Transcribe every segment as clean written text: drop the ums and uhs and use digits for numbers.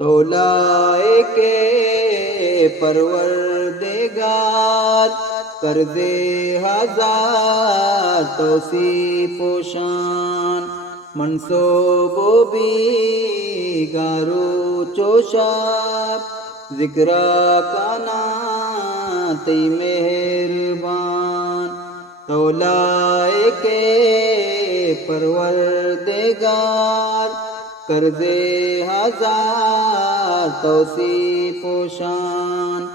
تو لائے کے پروردگار کرز ہزار توصیف و شان منصوب و بھی گارو چوشاب ذکر کانا تی مہربان تو لائے کے پروردگار کرز ہزار توصیف و شان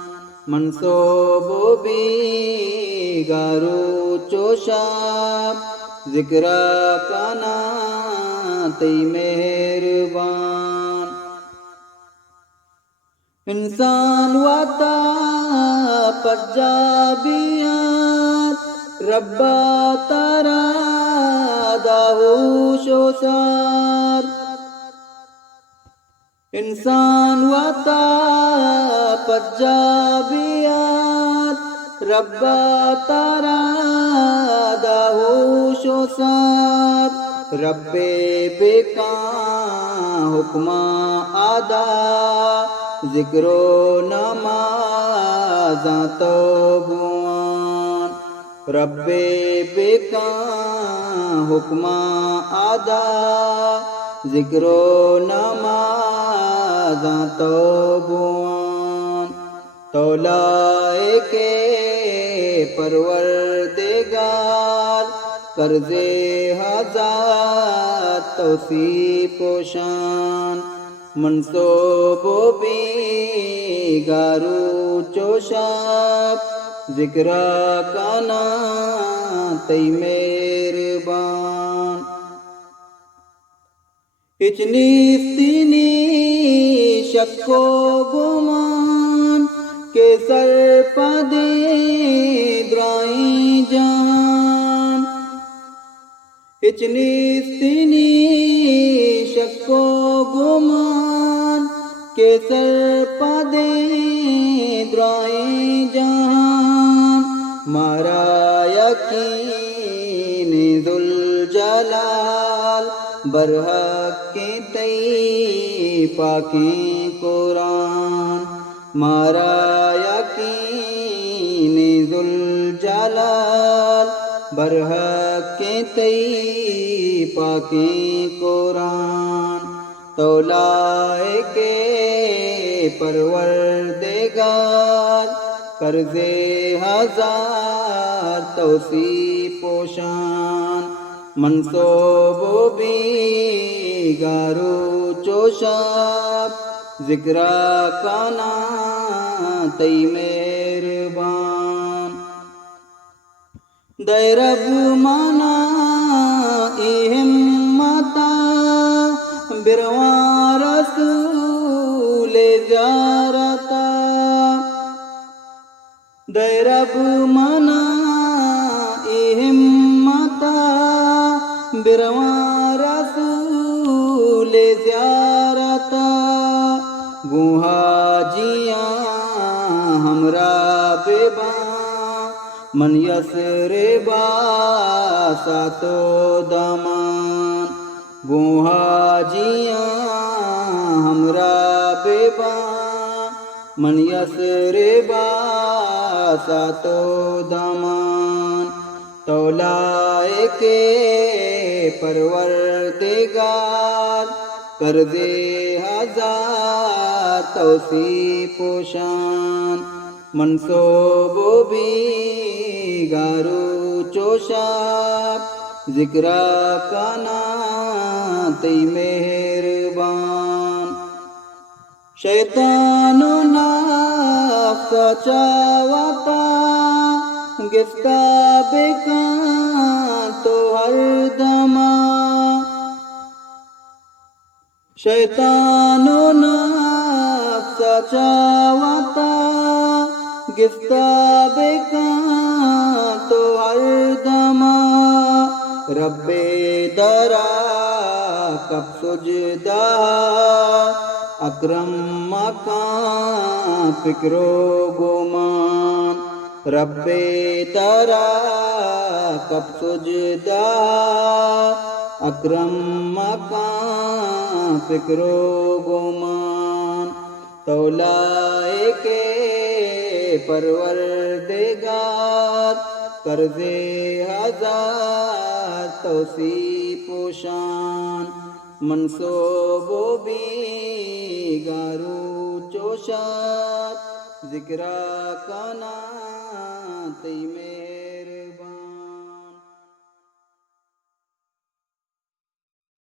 منصوب و بھی گارو چوشاب ذکر کانا تی مہربان انسان واتا پجابیات ربا تارا داہوش و سار انسان واتا پجابیات ربا تارا داہوش و سار رب بکاں حکمہ آدھا ذکر و نمازاں تو بوان رب بکاں حکمہ آدھا ذکر و نمازاں تو بوان تو لائے کے پروردگار کرز ہزار توصیف و شان منصوب و بھی گارو چوشاب ذکر کانا تی مہربان اچنیستینی شک و گمان کے سر پدے درائیں جان اچنیستینی شک و گمان کے سر پدے درائیں جان مارا یقین ذوالجلال برحق کے تی پاکی قرآن مارا یقین ذوالجلال برحق کے تی پاکی قرآن تو لائے کے پروردگار کرز ہزار توصیف و شان منصوب و بھی گارو چوشاب ذکر کانا تی مہربان دے رب مانا ہمتا برواں رسول زیارتا دے رب مانا ہمتا برواں رسول زیارتا گوہا جیاں ہمرا بےباں من یسر با ساتو دامان گوہا جیاں ہمرا بےباں من یسر با ساتو دامان تو لائے کے پروردگار کرز ہزار توصیف و شان منصوب و بھی گارو چوشاب ذکر کانا تی مہربان شیطان و نفس چاوتا گفتا بکاں تو ہر دما شیطان و نفس چاوتا گفتا بکاں تو ہر دما رب درا کب سجدہ اکرم مکان فکر و گمان رب ترا کب سجدہ اکرم مکان فکر و گمان تولائے کے پروردگار، قرض ہزار توصیف و شان، منصوب و بیگارو چوشات، ذکرہ کانا تیمے